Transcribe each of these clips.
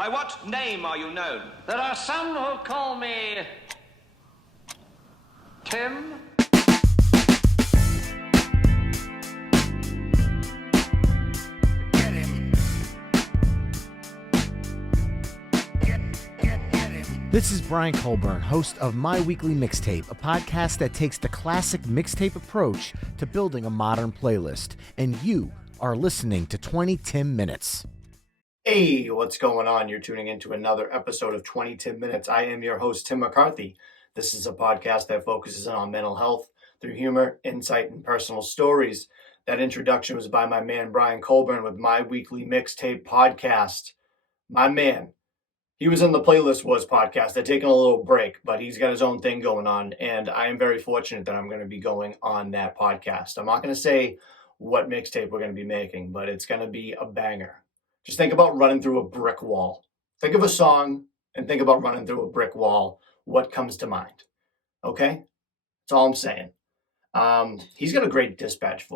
By what name are you known? There are some who call me Tim. This is Brian Colburn, host of My Weekly Mixtape, a podcast that takes the classic mixtape approach to building a modern playlist. And you are listening to 20 Tim Minutes. Hey, what's going on? You're tuning into another episode of 20 Tim Minutes. I am your host, Tim McCarthy. This is a podcast that focuses on mental health through humor, insight, and personal stories. That introduction was by my man, Brian Colburn, with My Weekly Mixtape podcast. My man. He was in the Playlist Wars podcast. They're taking a little break, but he's got his own thing going on, and I am very fortunate that I'm going to be going on that podcast. I'm not going to say what mixtape we're going to be making, but it's going to be a banger. Just think about running through a brick wall. Think of a song and think about running through a brick wall. What comes to mind? Okay? That's all I'm saying. He's got a great dispatch.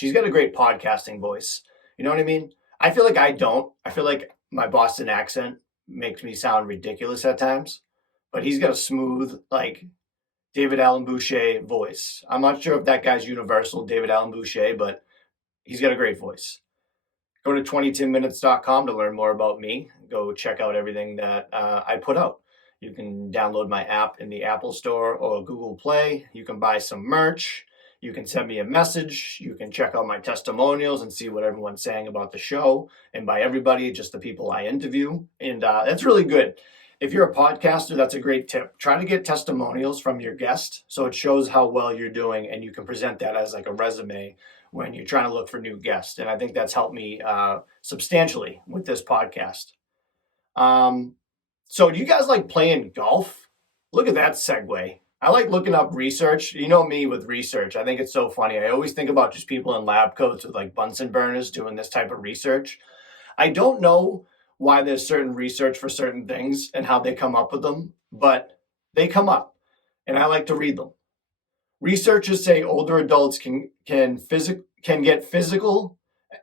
He's got a great podcasting voice. You know what I mean? I feel like I don't. I feel like my Boston accent makes me sound ridiculous at times, but he's got a smooth, like David Allen Boucher voice. I'm not sure if that guy's universal, David Allen Boucher, but he's got a great voice. Go to 20timminutes.com to learn more about me. Go check out everything that I put out. You can download my app in the Apple Store or Google Play. You can buy some merch. You can send me a message. You can check out my testimonials and see what everyone's saying about the show. And by everybody, just the people I interview. And that's really good. If you're a podcaster, that's a great tip. Try to get testimonials from your guest so it shows how well you're doing, and you can present that as like a resume when you're trying to look for new guests. And I think that's helped me substantially with this podcast. So do you guys like playing golf? Look at that segue. I like looking up research. You know me with research. I think it's so funny. I always think about just people in lab coats with like Bunsen burners doing this type of research. I don't know why there's certain research for certain things and how they come up with them, but they come up and I like to read them. Researchers say older adults can get physical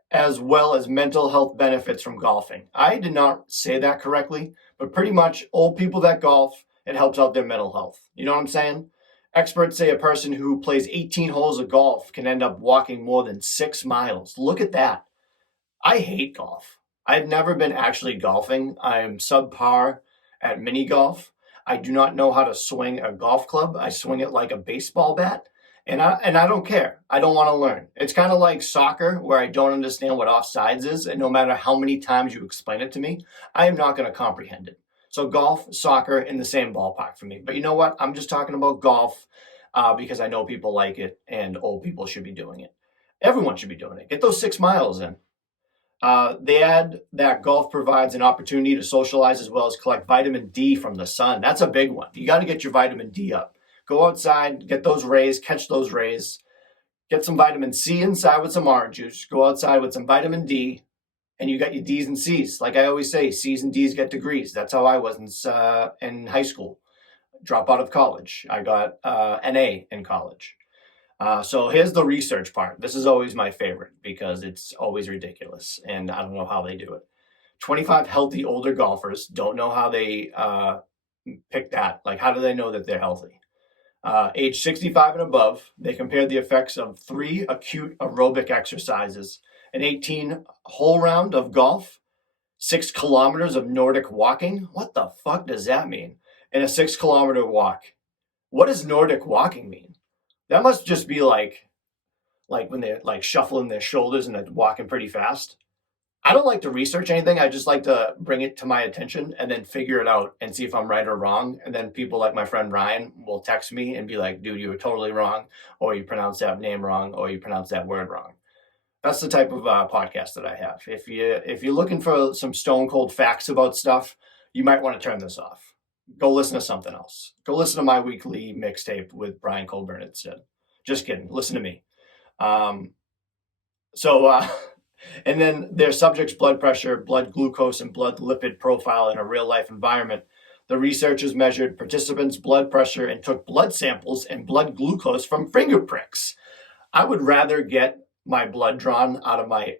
as well as mental health benefits from golfing. I did not say that correctly, but pretty much old people that golf, it helps out their mental health. You know what I'm saying? Experts say a person who plays 18 holes of golf can end up walking more than 6 miles. Look at that. I hate golf. I've never been actually golfing. I am subpar at mini golf. I do not know how to swing a golf club. I swing it like a baseball bat, and I don't care. I don't want to learn. It's kind of like soccer where I don't understand what offsides is, and no matter how many times you explain it to me, I am not going to comprehend it. So golf, soccer, in the same ballpark for me. But you know what? I'm just talking about golf because I know people like it and old people should be doing it. Everyone should be doing it. Get those 6 miles in. They add that golf provides an opportunity to socialize as well as collect vitamin D from the sun. That's a big one. You got to get your vitamin D up. Go outside, get those rays, catch those rays. Get some vitamin C inside with some orange juice. Go outside with some vitamin D. And you got your D's and C's. Like I always say, C's and D's get degrees. That's how I was in high school. Drop out of college. I got an A in college. So here's the research part. This is always my favorite because it's always ridiculous. And I don't know how they do it. 25 healthy older golfers don't know how they pick that. Like, how do they know that they're healthy? Age 65 and above, they compared the effects of 3 acute aerobic exercises, an 18-hole round of golf, 6 kilometers of Nordic walking. What the fuck does that mean? And a 6-kilometer walk. What does Nordic walking mean? That must just be like when they're like shuffling their shoulders and they're walking pretty fast. I don't like to research anything. I just like to bring it to my attention and then figure it out and see if I'm right or wrong. And then people like my friend Ryan will text me and be like, dude, you were totally wrong, or you pronounced that name wrong, or you pronounced that word wrong. That's the type of podcast that I have. If you're looking for some stone cold facts about stuff, you might want to turn this off. Go listen to something else. Go listen to My Weekly Mixtape with Brian Colburn instead. Just kidding. Listen to me. And then their subjects' blood pressure, blood glucose, and blood lipid profile in a real-life environment. The researchers measured participants' blood pressure and took blood samples and blood glucose from finger pricks. I would rather get my blood drawn out of my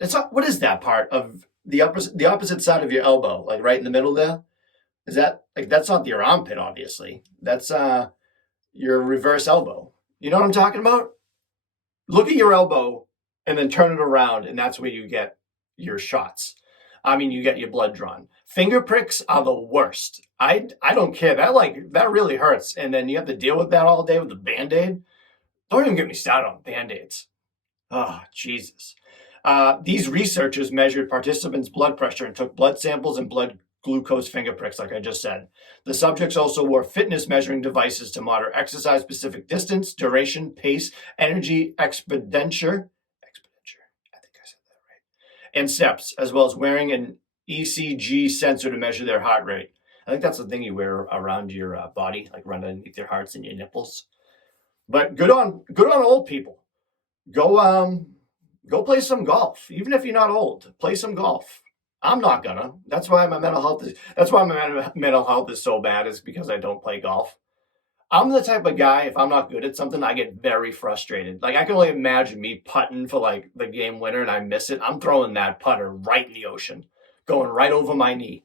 It's not, what is that part of the opposite side of your elbow, like right in the middle there? Is that like, that's not your armpit, obviously. That's your reverse elbow. You know what I'm talking about? Look at your elbow and then turn it around, and that's where you get your shots. I mean, you get your blood drawn. Finger pricks are the worst. I don't care. That really hurts. And then you have to deal with that all day with the Band-Aid. Don't even get me started on Band-Aids. Oh, Jesus. These researchers measured participants' blood pressure and took blood samples and blood glucose finger pricks, like I just said. The subjects also wore fitness measuring devices to monitor exercise-specific distance, duration, pace, energy, expenditure, I think I said that right, and steps, as well as wearing an ECG sensor to measure their heart rate. I think that's the thing you wear around your body, like right underneath your hearts and your nipples. But good on old people. Go play some golf. Even if you're not old, play some golf. I'm not gonna. That's why my mental health is so bad, is because I don't play golf. I'm the type of guy, if I'm not good at something, I get very frustrated. Like, I can only imagine me putting for like the game winner and I miss it. I'm throwing that putter right in the ocean, going right over my knee.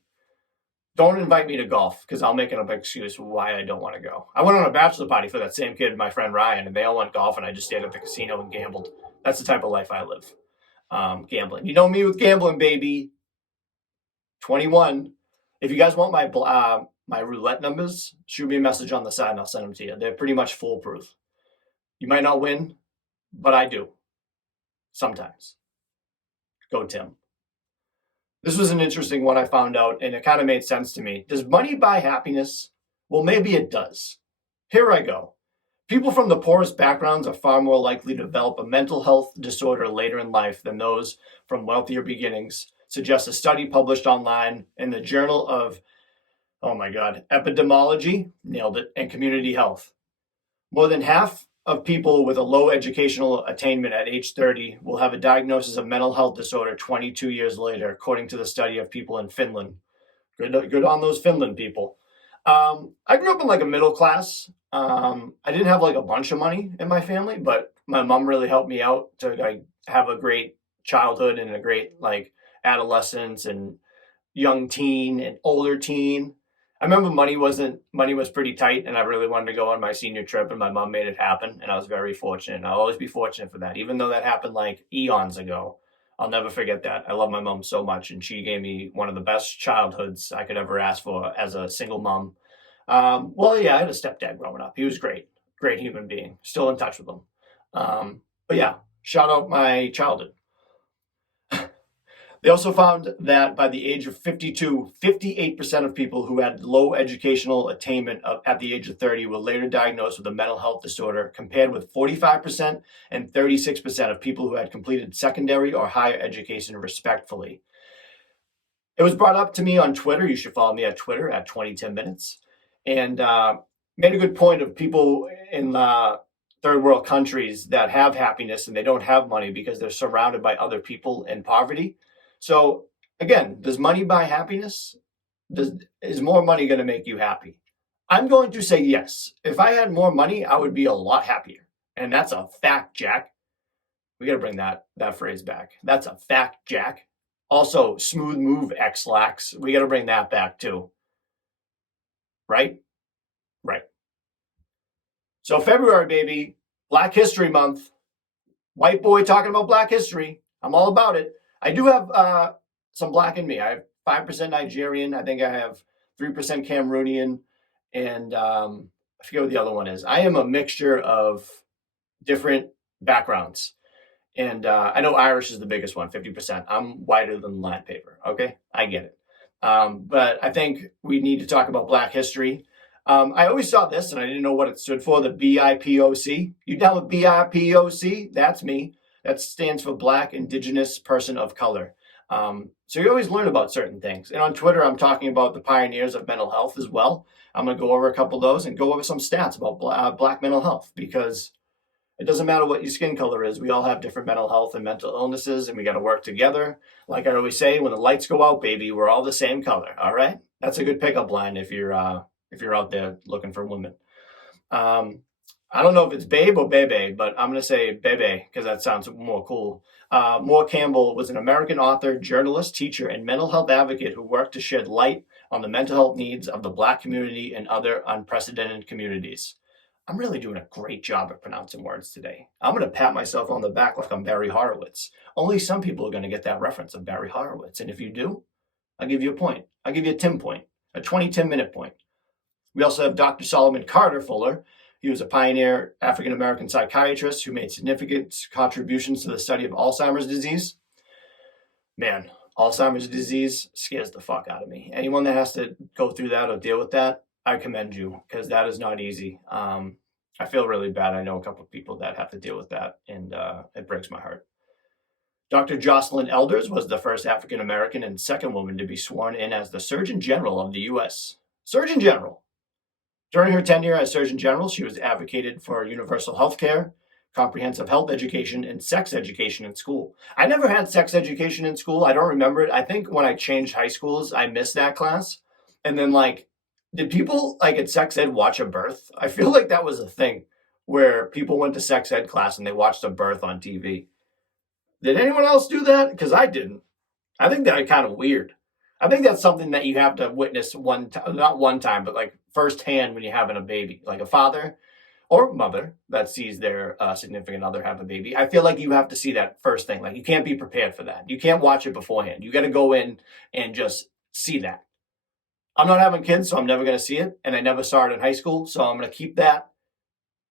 Don't invite me to golf, because I'll make an excuse why I don't want to go. I went on a bachelor party for that same kid, my friend Ryan, and they all went golf, and I just stayed at the casino and gambled. That's the type of life I live. Gambling. You know me with gambling, baby. 21. If you guys want my roulette numbers, shoot me a message on the side and I'll send them to you. They're pretty much foolproof. You might not win, but I do. Sometimes. Go, Tim. This was an interesting one I found out, and it kind of made sense to me. Does money buy happiness? Well, maybe it does. Here I go. People from the poorest backgrounds are far more likely to develop a mental health disorder later in life than those from wealthier beginnings, suggests a study published online in the Journal of, Epidemiology, nailed it, and Community Health. More than half of people with a low educational attainment at age 30 will have a diagnosis of mental health disorder 22 years later, according to the study of people in Finland. Good on those Finland people. I grew up in like a middle class. I didn't have like a bunch of money in my family, but my mom really helped me out to like have a great childhood and a great like adolescence and young teen and older teen. I remember money was pretty tight, and I really wanted to go on my senior trip, and my mom made it happen, and I was very fortunate. And I'll always be fortunate for that, even though that happened like eons ago. I'll never forget that. I love my mom so much, and she gave me one of the best childhoods I could ever ask for as a single mom. I had a stepdad growing up. He was great human being. Still in touch with him. Shout out my childhood. They also found that by the age of 52, 58% of people who had low educational attainment at the age of 30 were later diagnosed with a mental health disorder, compared with 45% and 36% of people who had completed secondary or higher education, respectively. It was brought up to me on Twitter. You should follow me at Twitter at 2010 minutes. And made a good point of people in third world countries that have happiness and they don't have money because they're surrounded by other people in poverty. So again, does money buy happiness? Is more money going to make you happy? I'm going to say yes. If I had more money, I would be a lot happier. And that's a fact, Jack. We got to bring that phrase back. That's a fact, Jack. Also, smooth move, X-Lax. We got to bring that back too. Right? Right. So February, baby, Black History Month. White boy talking about Black history. I'm all about it. I do have some black in me. I have 5% Nigerian. I think I have 3% Cameroonian. And I forget what the other one is. I am a mixture of different backgrounds. And I know Irish is the biggest one, 50%. I'm whiter than line paper. Okay? I get it. But I think we need to talk about Black history. I always saw this and I didn't know what it stood for, the BIPOC. You down with BIPOC? That's me. That stands for Black Indigenous Person of Color. So you always learn about certain things. And on Twitter, I'm talking about the pioneers of mental health as well. I'm going to go over a couple of those and go over some stats about Black mental health, because it doesn't matter what your skin color is. We all have different mental health and mental illnesses, and we got to work together. Like I always say, when the lights go out, baby, we're all the same color. All right? That's a good pickup line if you're out there looking for women. I don't know if it's babe or bebe, but I'm going to say bebe because that sounds more cool. Moore Campbell was an American author, journalist, teacher, and mental health advocate who worked to shed light on the mental health needs of the Black community and other unprecedented communities. I'm really doing a great job at pronouncing words today. I'm going to pat myself on the back like I'm Barry Horowitz. Only some people are going to get that reference of Barry Horowitz. And if you do, I'll give you a point. I'll give you a Tim point, a 10-minute point. We also have Dr. Solomon Carter Fuller. He was a pioneer African-American psychiatrist who made significant contributions to the study of Alzheimer's disease. Man, Alzheimer's disease scares the fuck out of me. Anyone that has to go through that or deal with that, I commend you because that is not easy. I feel really bad. I know a couple of people that have to deal with that, and it breaks my heart. Dr. Jocelyn Elders was the first African-American and second woman to be sworn in as the Surgeon General of the U.S. Surgeon General. During her tenure as Surgeon General, she was advocated for universal health care, comprehensive health education, and sex education in school. I never had sex education in school. I don't remember it. I think when I changed high schools, I missed that class. And then, did people, at sex ed, watch a birth? I feel like that was a thing where people went to sex ed class and they watched a birth on TV. Did anyone else do that? Because I didn't. I think that's kind of weird. I think that's something that you have to witness not one time, but firsthand when you're having a baby, like a father or mother that sees their significant other have a baby. I feel like you have to see that first thing. You can't be prepared for that. You can't watch it beforehand. You got to go in and just see that. I'm not having kids, so I'm never going to see it. And I never saw it in high school, so I'm going to keep that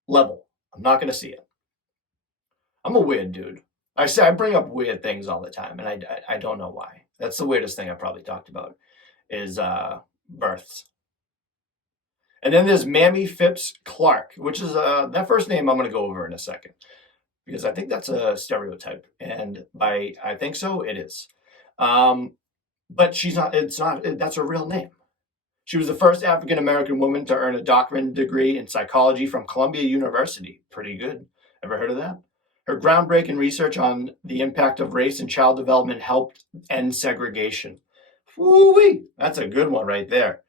level. I'm not going to see it. I'm a weird dude. I bring up weird things all the time, and I don't know why. That's the weirdest thing I probably talked about is births. And then there's Mamie Phipps Clark, which is that first name I'm going to go over in a second because I think that's a stereotype. And I think so, it is. But she's not, that's her real name. She was the first African-American woman to earn a doctorate degree in psychology from Columbia University. Pretty good. Ever heard of that? Her groundbreaking research on the impact of race and child development helped end segregation. Woo-wee! That's a good one right there.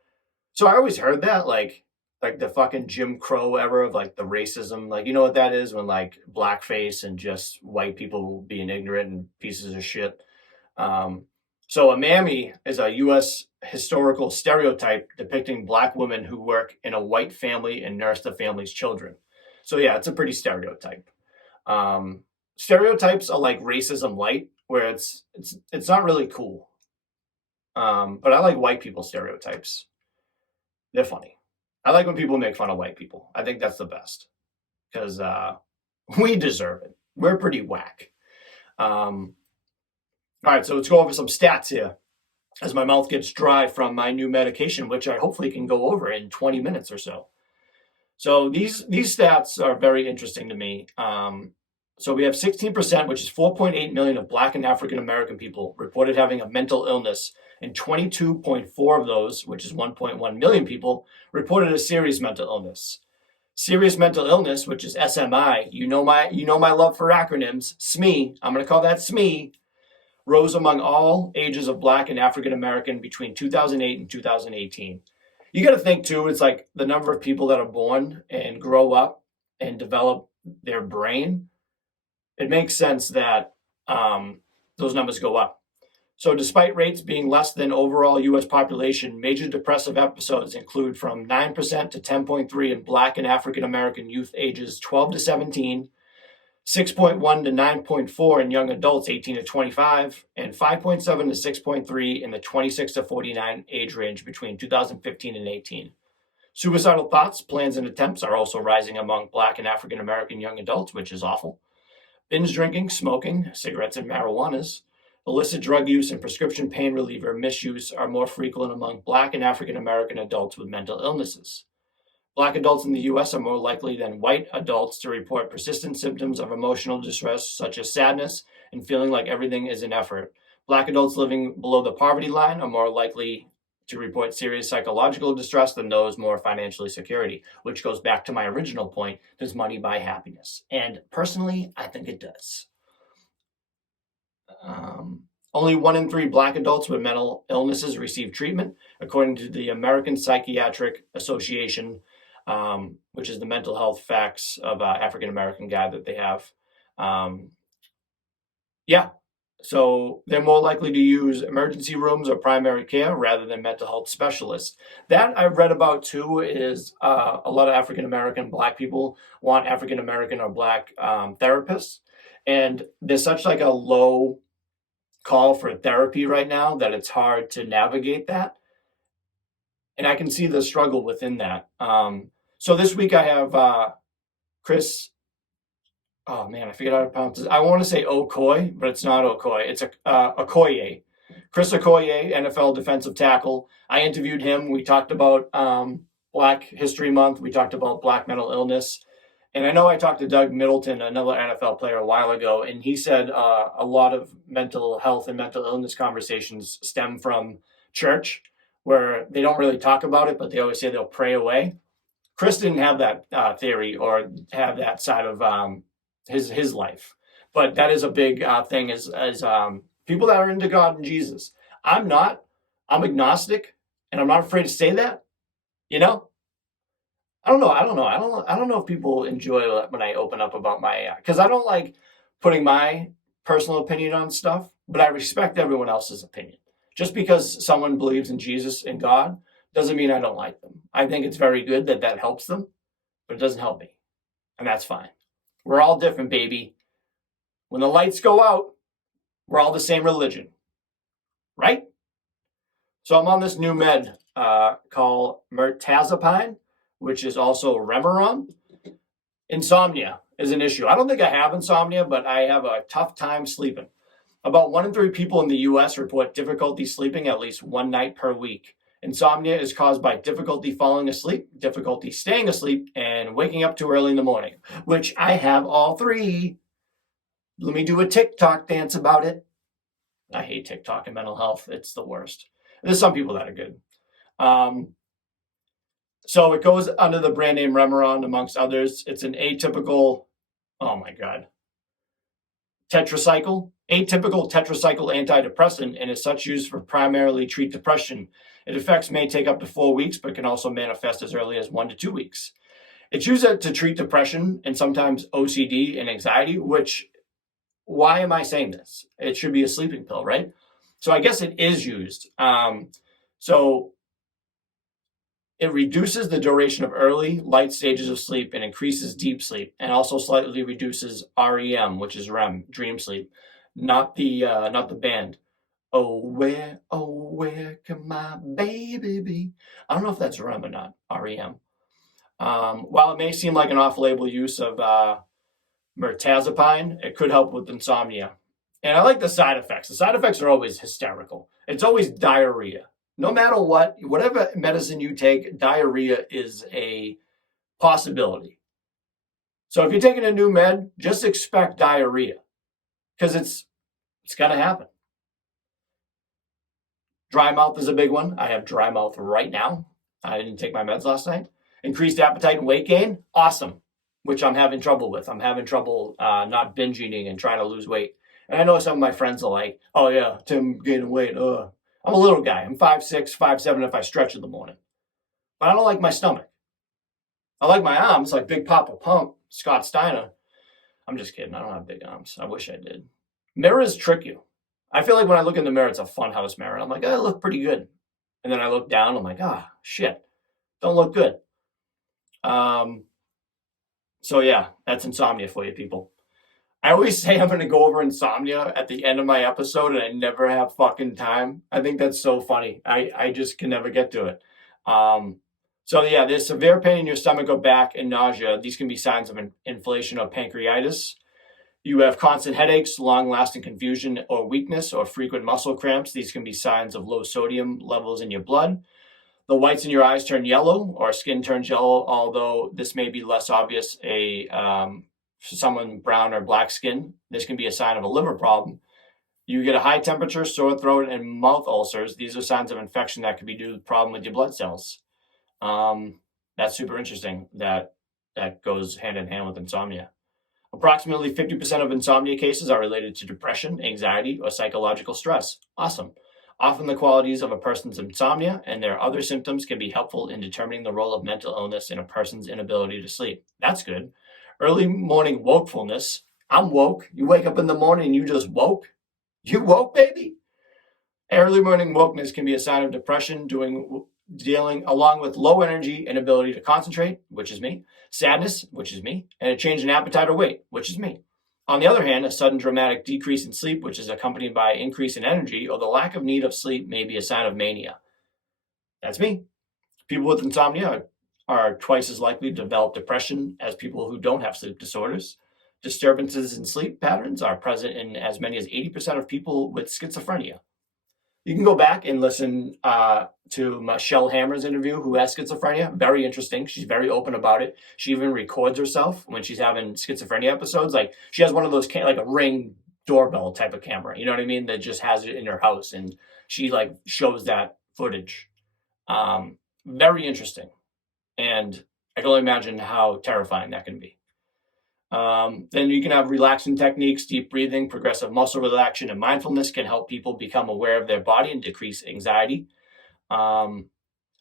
So I always heard that, like the fucking Jim Crow era of the racism. You know what that is when blackface and just white people being ignorant and pieces of shit. So a mammy is a U.S. historical stereotype depicting black women who work in a white family and nurse the family's children. So yeah, it's a pretty stereotype. Stereotypes are like racism light, where it's not really cool. But I like white people stereotypes. They're funny. I like when people make fun of white people. I think that's the best because we deserve it. We're pretty whack. All right, so let's go over some stats here as my mouth gets dry from my new medication, which I hopefully can go over in 20 minutes or so. So these stats are very interesting to me. So we have 16%, which is 4.8 million of Black and African American people reported having a mental illness, and 22.4 of those, which is 1.1 million people, reported a serious mental illness. Serious mental illness, which is SMI, you know my love for acronyms, SME, I'm going to call that SME, rose among all ages of Black and African American between 2008 and 2018. You got to think too, it's the number of people that are born and grow up and develop their brain. It makes sense that those numbers go up. So despite rates being less than overall U.S. population, major depressive episodes include from 9% to 10.3 in Black and African American youth ages 12 to 17, 6.1 to 9.4 in young adults 18 to 25, and 5.7 to 6.3 in the 26 to 49 age range between 2015 and 18. Suicidal thoughts, plans, and attempts are also rising among Black and African American young adults, which is awful. Binge drinking, smoking, cigarettes and marijuanas, illicit drug use, and prescription pain reliever misuse are more frequent among Black and African American adults with mental illnesses. Black adults in the U.S. are more likely than white adults to report persistent symptoms of emotional distress, such as sadness and feeling like everything is an effort. Black adults living below the poverty line are more likely to report serious psychological distress than those more financially secure, which goes back to my original point, does money buy happiness? And personally, I think it does. Only 1 in 3 Black adults with mental illnesses receive treatment, according to the American Psychiatric Association. which is the mental health facts of African-American guide that they have. Yeah. So they're more likely to use emergency rooms or primary care rather than mental health specialists. That I've read about too is a lot of African-American Black people want African-American or Black therapists. And there's such like a low call for therapy right now that it's hard to navigate that. And I can see the struggle within that. So this week I have Chris. Oh man, I forget how to pronounce it. I want to say Okoye, but it's not Okoye. It's Okoye. Chris Okoye, NFL defensive tackle. I interviewed him. We talked about Black History Month. We talked about Black mental illness. And I know I talked to Doug Middleton, another NFL player, a while ago, and he said a lot of mental health and mental illness conversations stem from church, where they don't really talk about it, but they always say they'll pray away. Chris didn't have that theory or have that side of his life, but that is a big thing. Is people that are into God and Jesus. I'm not. I'm agnostic, and I'm not afraid to say that. You know. I don't know if people enjoy when I open up about my, because I don't like putting my personal opinion on stuff, but I respect everyone else's opinion. Just because someone believes in Jesus and God doesn't mean I don't like them. I think it's very good that helps them, but it doesn't help me. And that's fine. We're all different, baby. When the lights go out, we're all the same religion. Right? So I'm on this new med called mirtazapine, which is also Remeron. Insomnia is an issue. I don't think I have insomnia, but I have a tough time sleeping. About 1 in 3 people in the U.S. report difficulty sleeping at least one night per week. Insomnia is caused by difficulty falling asleep, difficulty staying asleep, and waking up too early in the morning, which I have all 3. Let me do a TikTok dance about it. I hate TikTok and mental health. It's the worst. There's some people that are good. So it goes under the brand name Remeron, amongst others. It's an atypical, atypical tetracycle antidepressant, and is such used for primarily treat depression. Its effects may take up to 4 weeks, but can also manifest as early as 1 to 2 weeks. It's used to treat depression and sometimes OCD and anxiety, which, why am I saying this? It should be a sleeping pill, right? So I guess it is used. So it reduces the duration of early, light stages of sleep and increases deep sleep, and also slightly reduces REM, which is REM, dream sleep, not the band. Oh, where can my baby be? I don't know if that's REM or not, REM. While it may seem like an off-label use of mirtazapine, it could help with insomnia. And I like the side effects. The side effects are always hysterical. It's always diarrhea. No matter what, whatever medicine you take, diarrhea is a possibility. So if you're taking a new med, just expect diarrhea, because it's going to happen. Dry mouth is a big one. I have dry mouth right now. I didn't take my meds last night. Increased appetite and weight gain, awesome, which I'm having trouble with. I'm having trouble not binge eating and trying to lose weight. And I know some of my friends are like, oh yeah, Tim gaining weight. I'm a little guy. I'm 5'6", 5'7" if I stretch in the morning. But I don't like my stomach. I like my arms, like Big Papa Pump, Scott Steiner. I'm just kidding. I don't have big arms. I wish I did. Mirrors trick you. I feel like when I look in the mirror, it's a funhouse mirror. I'm like, I look pretty good. And then I look down. I'm like, shit. Don't look good. So yeah, that's insomnia for you people. I always say I'm going to go over insomnia at the end of my episode, and I never have fucking time. I think that's so funny. I just can never get to it. So yeah, there's severe pain in your stomach or back and nausea. These can be signs of inflammation or pancreatitis. You have constant headaches, long-lasting confusion or weakness, or frequent muscle cramps. These can be signs of low sodium levels in your blood. The whites in your eyes turn yellow, or skin turns yellow, although this may be less obvious for someone brown or black skin. This can be a sign of a liver problem. You get a high temperature, sore throat, and mouth ulcers. These are signs of infection that could be due to the problem with your blood cells. That's super interesting. That goes hand in hand with insomnia. Approximately 50% of insomnia cases are related to depression, anxiety, or psychological stress. Awesome. Often the qualities of a person's insomnia and their other symptoms can be helpful in determining the role of mental illness in a person's inability to sleep. That's good. Early morning wokefulness. I'm woke. You wake up in the morning and you just woke? You woke, baby? Early morning wokeness can be a sign of depression, dealing along with low energy, inability to concentrate, which is me, sadness, which is me, and a change in appetite or weight, which is me. On the other hand, a sudden dramatic decrease in sleep, which is accompanied by increase in energy, or the lack of need of sleep may be a sign of mania. That's me. People with insomnia are twice as likely to develop depression as people who don't have sleep disorders. Disturbances in sleep patterns are present in as many as 80% of people with schizophrenia. You can go back and listen to Michelle Hammer's interview, who has schizophrenia. Very interesting. She's very open about it. She even records herself when she's having schizophrenia episodes. Like, she has one of those, like a Ring doorbell type of camera, you know what I mean? That just has it in her house, and she like shows that footage. Very interesting. And I can only imagine how terrifying that can be. Then you can have relaxing techniques, deep breathing, progressive muscle relaxation, and mindfulness can help people become aware of their body and decrease anxiety.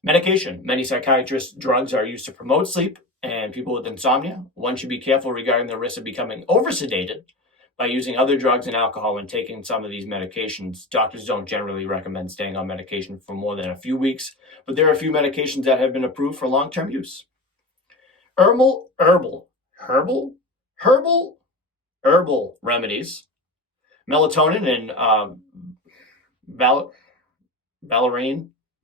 Medication. Many psychiatrists' drugs are used to promote sleep, and people with insomnia, one should be careful regarding the risk of becoming oversedated by using other drugs and alcohol when taking some of these medications. Doctors don't generally recommend staying on medication for more than a few weeks, but there are a few medications that have been approved for long-term use. Herbal remedies. Melatonin and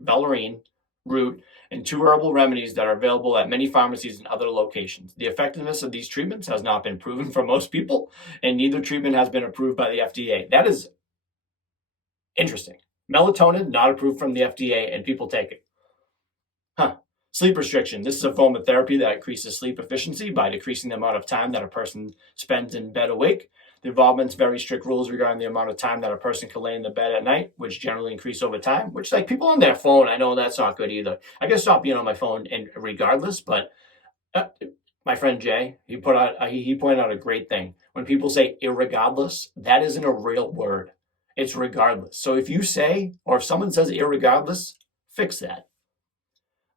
valerian root, and 2 herbal remedies that are available at many pharmacies and other locations. The effectiveness of these treatments has not been proven for most people, and neither treatment has been approved by the FDA. That is interesting. Melatonin, not approved from the FDA, and people take it. Sleep restriction. This is a form of therapy that increases sleep efficiency by decreasing the amount of time that a person spends in bed awake. The involvements very strict rules regarding the amount of time that a person can lay in the bed at night, which generally increase over time, which, like, people on their phone, I know that's not good either. I can stop being on my phone and regardless, but my friend Jay, he pointed out a great thing. When people say irregardless, that isn't a real word. It's regardless. So if you say, or if someone says irregardless, fix that.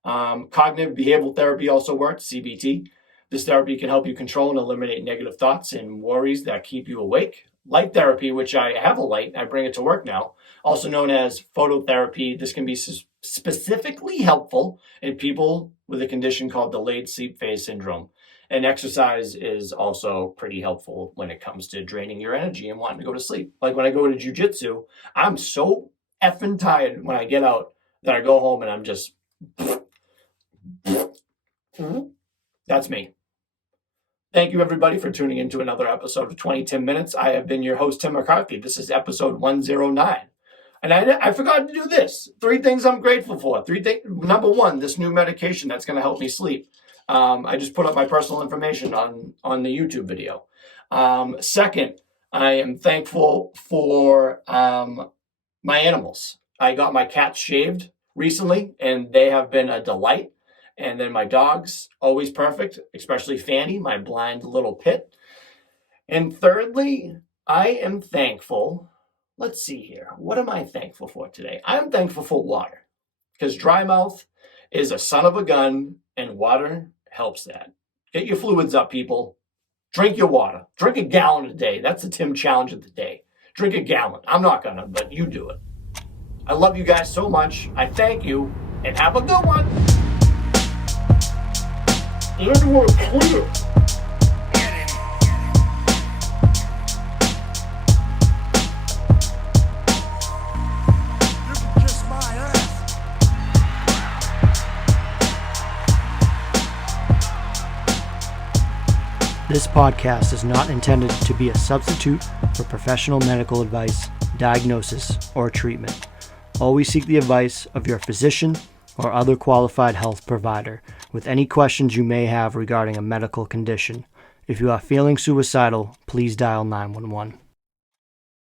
Cognitive behavioral therapy also works, CBT. This therapy can help you control and eliminate negative thoughts and worries that keep you awake. Light therapy, which I have a light, I bring it to work now, also known as phototherapy. This can be specifically helpful in people with a condition called delayed sleep phase syndrome. And exercise is also pretty helpful when it comes to draining your energy and wanting to go to sleep. Like when I go to jiu-jitsu, I'm so effing tired when I get out that I go home and I'm just... That's me. Thank you, everybody, for tuning in to another episode of 20 Minutes. I have been your host, Tim McCarthy. This is episode 109. And I forgot to do this. 3 things I'm grateful for. Number 1, this new medication that's going to help me sleep. I just put up my personal information on the YouTube video. Second, I am thankful for my animals. I got my cats shaved recently, and they have been a delight. And then my dogs, always perfect, especially Fanny, my blind little pit. And thirdly, I am thankful. Let's see here. What am I thankful for today? I'm thankful for water, because dry mouth is a son of a gun, and water helps that. Get your fluids up, people. Drink your water. Drink a gallon a day. That's the Tim challenge of the day. Drink a gallon. I'm not gonna, but you do it. I love you guys so much. I thank you, and have a good one. And we're clear. This podcast is not intended to be a substitute for professional medical advice, diagnosis, or treatment. Always seek the advice of your physician or other qualified health provider with any questions you may have regarding a medical condition. If you are feeling suicidal, please dial 911.